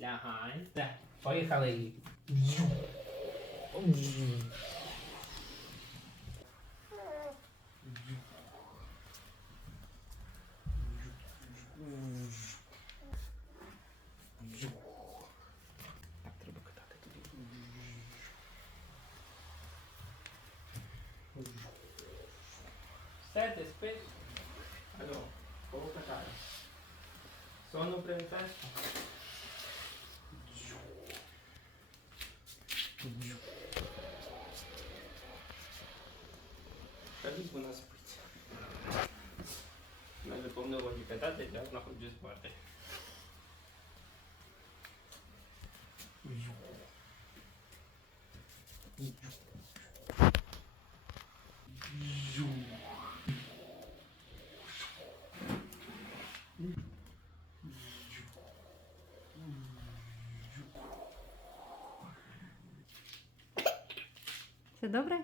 Лягай. Поїхали. Так, туди. Все, ти спиш? Алло, кого катаєш? Сону Trebuie până spuiți. Mai după unde vă ripetate, de acum ajungeți foarte. Thank you. Все добре?